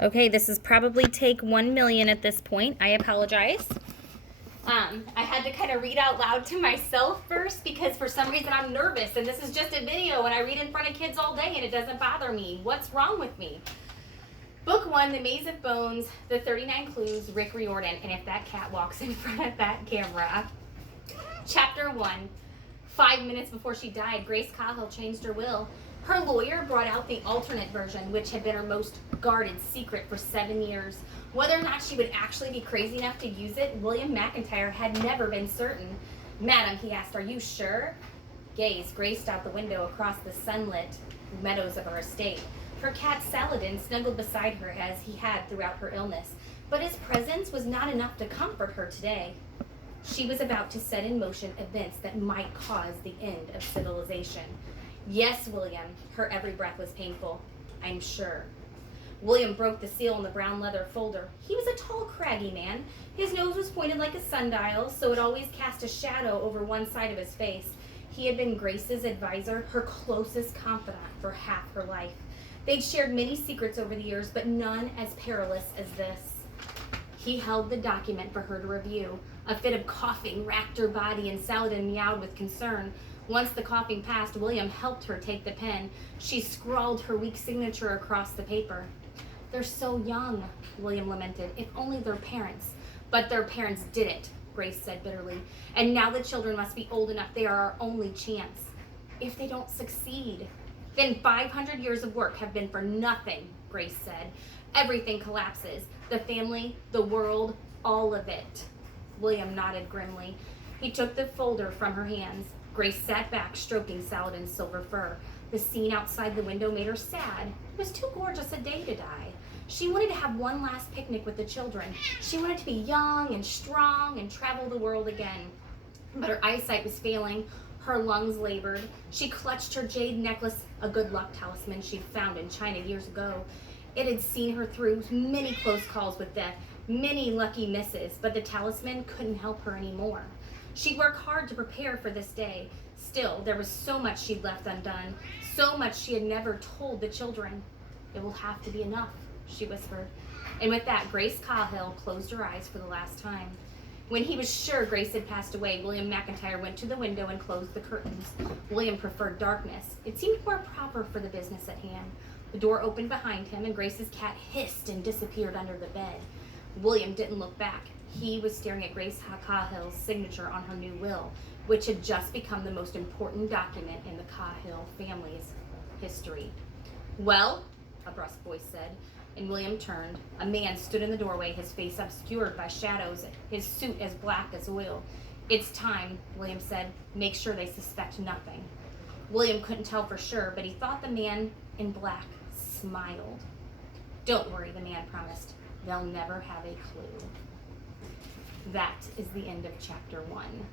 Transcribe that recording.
Okay, this is probably take 1 million at this point. I apologize. I had to kind of read out loud to myself first because for some reason I'm nervous, and this is just a video and I read in front of kids all day and it doesn't bother me. What's wrong with me? Book 1, The Maze of Bones, The 39 Clues, Rick Riordan, and if that cat walks in front of that camera. Chapter 1, 5 minutes before she died, Grace Cahill changed her will. Her lawyer brought out the alternate version, which had been her most guarded secret for 7 years. Whether or not she would actually be crazy enough to use it, William McIntyre had never been certain. "Madam," he asked, "are you sure?" Gaze graced out the window across the sunlit meadows of her estate. Her cat Saladin snuggled beside her as he had throughout her illness, but his presence was not enough to comfort her today. She was about to set in motion events that might cause the end of civilization. "Yes, William." Her every breath was painful. "I'm sure." William broke the seal in the brown leather folder. He was a tall, craggy man. His nose was pointed like a sundial, so it always cast a shadow over one side of his face. He had been Grace's advisor, her closest confidant for half her life. They'd shared many secrets over the years, but none as perilous as this. He held the document for her to review. A fit of coughing racked her body, and Saladin meowed with concern. Once the coughing passed, William helped her take the pen. She scrawled her weak signature across the paper. "They're so young," William lamented. "If only their parents." "But their parents did it," Grace said bitterly. "And now the children must be old enough. They are our only chance. If they don't succeed, then 500 years of work have been for nothing," Grace said. "Everything collapses. The family, the world, all of it." William nodded grimly. He took the folder from her hands. Grace sat back, stroking Saladin's silver fur. The scene outside the window made her sad. It was too gorgeous a day to die. She wanted to have one last picnic with the children. She wanted to be young and strong and travel the world again. But her eyesight was failing. Her lungs labored. She clutched her jade necklace, a good luck talisman she'd found in China years ago. It had seen her through many close calls with death, many lucky misses, but the talisman couldn't help her anymore. She'd worked hard to prepare for this day. Still, there was so much she'd left undone, so much she had never told the children. "It will have to be enough," she whispered. And with that, Grace Cahill closed her eyes for the last time. When he was sure Grace had passed away, William McIntyre went to the window and closed the curtains. William preferred darkness. It seemed more proper for the business at hand. The door opened behind him, and Grace's cat hissed and disappeared under the bed. William didn't look back. He was staring at Grace Cahill's signature on her new will, which had just become the most important document in the Cahill family's history. "Well," a brusque voice said, and William turned. A man stood in the doorway, his face obscured by shadows, his suit as black as oil. "It's time," William said. "Make sure they suspect nothing." William couldn't tell for sure, but he thought the man in black smiled. "Don't worry," the man promised. "They'll never have a clue." That is the end of chapter 1.